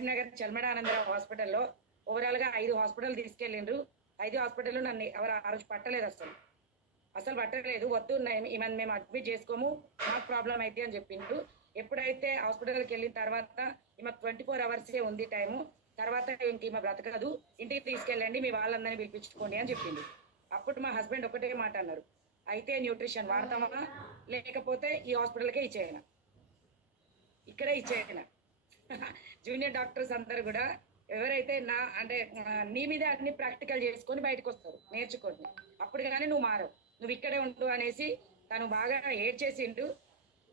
నగర్ చల్మడ ఆనందరావు హాస్పిటల్లో ఓవరాల్ గా 5 హాస్పిటల్ తీసుకెళ్ళిండ్రు. 5 హాస్పిటల్లో నన్ను ఎవరు ఆ రోజు పట్టలేదు, అసలు పట్టలేదు. వద్దు ఈమెను మేము అడ్మిట్ చేసుకోము, నాకు ప్రాబ్లం అయితే అని చెప్పిండ్రు. ఎప్పుడైతే హాస్పిటల్కి వెళ్ళిన తర్వాత ఈమె 24 అవర్సే ఉంది టైము, తర్వాత ఇంక ఈమె బ్రతకదు, ఇంటికి తీసుకెళ్ళండి, మీ వాళ్ళందరినీ పిలిపించుకోండి అని చెప్పిండు. అప్పుడు మా హస్బెండ్ ఒకటే మాట అన్నారు, అయితే న్యూట్రిషన్ వాడతామా లేకపోతే ఈ హాస్పిటల్కే ఇచ్చేయనా, ఇక్కడే ఇచ్చేయనా. జూనియర్ డాక్టర్స్ అందరు కూడా ఎవరైతే నీ మీద అన్ని ప్రాక్టికల్ చేసుకొని బయటకు వస్తారు, నేర్చుకోండి, అప్పుడు కానీ నువ్వు మారవు, నువ్వు ఇక్కడే ఉండు అనేసి తను బాగా ఏడ్చేసిండు.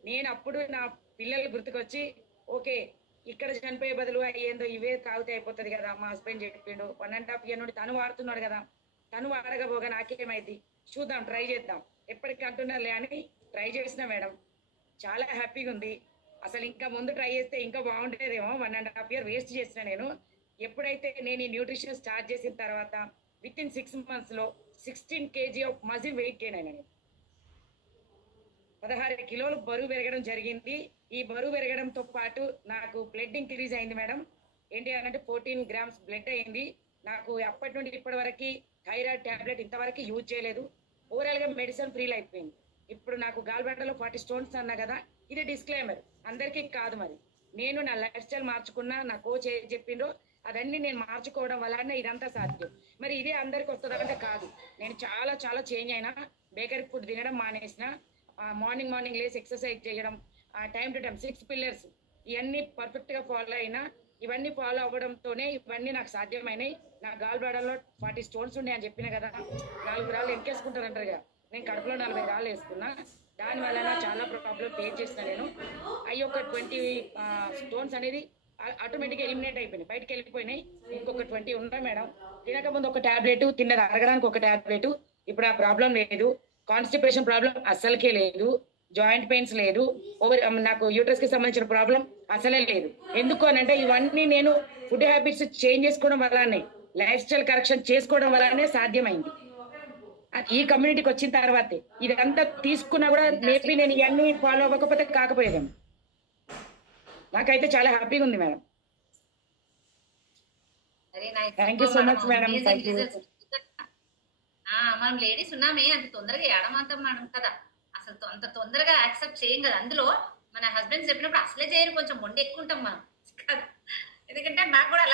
నేను అప్పుడు నా పిల్లలు గుర్తుకొచ్చి ఓకే ఇక్కడ చనిపోయే బదులు ఏందో ఇవే తాగితే అయిపోతుంది కదా, మా హస్బెండ్ చెప్పిండు 1.5 year నుండి తను వాడుతున్నాడు కదా, తను వాడకపోగా నాకేమైంది చూద్దాం, ట్రై చేద్దాం, ఎప్పటికీ అంటున్నారులే అని ట్రై చేసిన మేడం. చాలా హ్యాపీగా ఉంది. అసలు ఇంకా ముందు ట్రై చేస్తే ఇంకా బాగుండేదేమో, 1.5 year వేస్ట్ చేసిన నేను. ఎప్పుడైతే నేను ఈ న్యూట్రిషన్ స్టార్ట్ చేసిన తర్వాత విత్ ఇన్ 6 months లో 16 kg of muscle weight gain అయినా నేను. 16 కిలోలు బరువు పెరగడం జరిగింది. ఈ బరువు పెరగడంతో పాటు నాకు బ్లడ్ ఇంక్రీజ్ అయింది మేడం. ఏంటి అంటే 14 grams బ్లడ్ అయింది నాకు. అప్పటి నుండి ఇప్పటి వరకు థైరాయిడ్ ట్యాబ్లెట్ ఇంతవరకు యూజ్ చేయలేదు. ఓవరాల్ గా మెడిసిన్ ఫ్రీలు అయిపోయింది. ఇప్పుడు నాకు గాల్బ్లాడర్లో 40 stones అన్నా కదా, ఇది డిస్క్లైమర్, అందరికీ కాదు. మరి నేను నా లైఫ్ స్టైల్ మార్చుకున్నా, నా కోచ్ ఏం చెప్పిండ్రో అదన్నీ నేను మార్చుకోవడం వల్లనే ఇదంతా సాధ్యం. మరి ఇదే అందరికి వస్తుందంటే కాదు. నేను చాలా చాలా చేంజ్ అయినా. బేకరీ ఫుడ్ తినడం మానేసిన, మార్నింగ్ లేసి ఎక్సర్సైజ్ చేయడం, టైం టు టైం 6 pillars ఇవన్నీ పర్ఫెక్ట్ గా ఫాలో అయినా. ఇవన్నీ ఫాలో అవ్వడంతోనే ఇవన్నీ నాకు సాధ్యమైనాయి. నా గాల్బ్లాడర్లో 40 stones ఉన్నాయి అని చెప్పిన కదా, 4 రాళ్ళు ఎక్కేసుకుంటారంటారు కదా, నేను కడుపులో 40 రాళ్ళు వేసుకున్నా. దానివల్ల చాలా ప్రాబ్లం ఫేస్ చేసిన నేను. అవి ఒక 20 stones అనేది ఆటోమేటిక్గా ఎలిమినేట్ అయిపోయినాయి, బయటకు వెళ్ళిపోయినాయి. ఇంకొక 20 ఉన్నాయి మేడం. తినకముందు ఒక టాబ్లెట్, తిన్నది అరగడానికి ఒక టాబ్లెట్. ఇప్పుడు ఆ ప్రాబ్లం లేదు. కాన్స్టిపేషన్ ప్రాబ్లం అస్సలకే లేదు, జాయింట్ పెయిన్స్ లేదు, నాకు యూట్రస్ కి సంబంధించిన ప్రాబ్లం అసలే లేదు. ఎందుకు అని అంటే ఇవన్నీ నేను ఫుడ్ హ్యాబిట్స్ చేంజ్ చేసుకోవడం వల్లనే, లైఫ్ స్టైల్ కరెక్షన్ చేసుకోవడం వల్లనే సాధ్యమైంది. ఈ కమ్యూనిటీకి వచ్చిన తర్వాతే ఇదంతా తీసుకున్నా కూడా మేబీ నేను ఇవన్నీ ఫాలో అవ్వకపోతే కాకపోయేదాన్ని. నాకైతే చాలా హ్యాపీగా ఉంది madam. Thank you so much madam. మనం లేడీస్ ఉన్నామే అంత తొందరగా ఏడమాతం మేడం కదా, అసలు అంత తొందరగా యాక్సెప్ట్ చేయం కదా. అందులో మన హస్బెండ్ చెప్పినప్పుడు అసలే చేయరు, కొంచెం మొండి ఎక్కువ ఉంటాం మనం కదా. ఎందుకంటే నాకు కూడా